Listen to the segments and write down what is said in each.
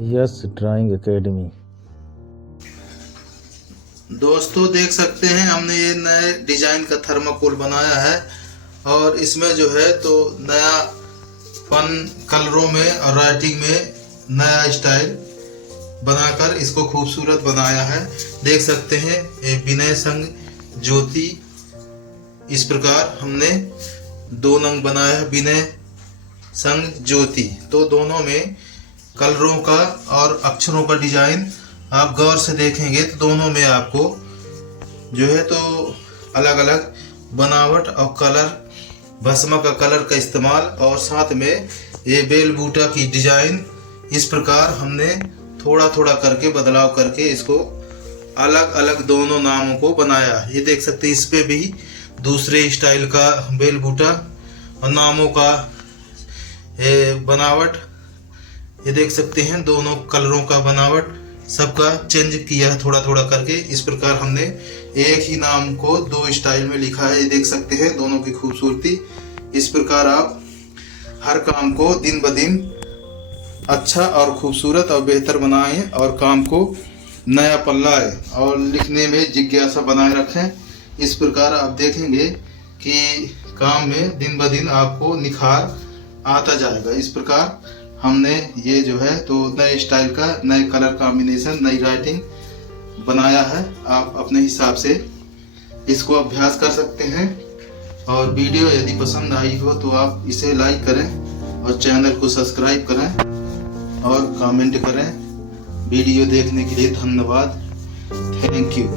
यश drawing academy. दोस्तों देख सकते हैं हमने ये नए डिजाइन का थर्माकोल बनाया है और इसमें जो है तो नया फन कलरों में और राइटिंग में नया स्टाइल बनाकर इसको खूबसूरत बनाया है। देख सकते हैं ये विनय संग ज्योति, इस प्रकार हमने दो नंग बनाया है विनय संग ज्योति। तो दोनों में कलरों का और अक्षरों का डिजाइन आप गौर से देखेंगे तो दोनों में आपको जो है तो अलग अलग बनावट और कलर, भस्मा का कलर का इस्तेमाल और साथ में ये बेल बूटा की डिजाइन, इस प्रकार हमने थोड़ा थोड़ा करके बदलाव करके इसको अलग अलग दोनों नामों को बनाया। ये देख सकते हैं इस पे भी दूसरे स्टाइल का बेल बूटा और नामों का बनावट, ये देख सकते हैं दोनों कलरों का बनावट सबका चेंज किया है थोड़ा थोड़ा करके। इस प्रकार हमने एक ही नाम को दो स्टाइल में लिखा है। ये देख सकते हैं दोनों की खूबसूरती। इस प्रकार आप हर काम को दिन ब दिन अच्छा और खूबसूरत और बेहतर बनाएं और काम को नया पल्लाए और लिखने में जिज्ञासा बनाए रखें। इस प्रकार आप देखेंगे कि काम में दिन ब दिन आपको निखार आता जाएगा। इस प्रकार हमने ये जो है तो नए स्टाइल का, नए कलर कॉम्बिनेशन, नई राइटिंग बनाया है। आप अपने हिसाब से इसको अभ्यास कर सकते हैं और वीडियो यदि पसंद आई हो तो आप इसे लाइक करें और चैनल को सब्सक्राइब करें और कमेंट करें। वीडियो देखने के लिए धन्यवाद। Thank you.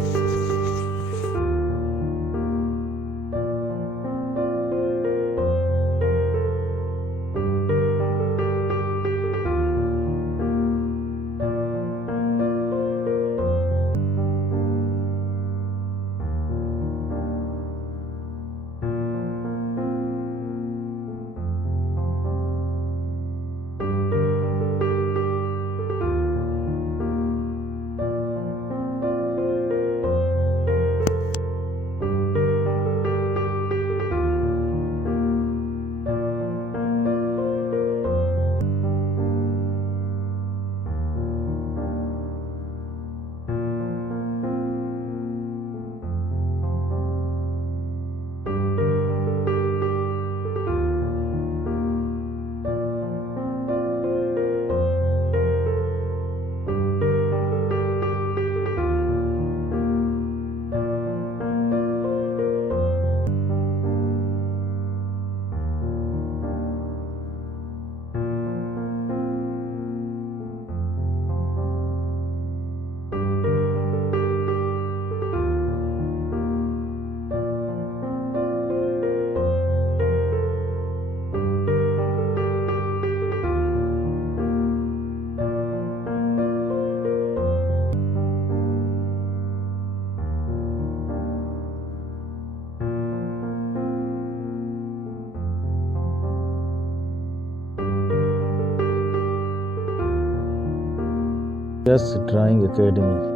Yash drawing academy.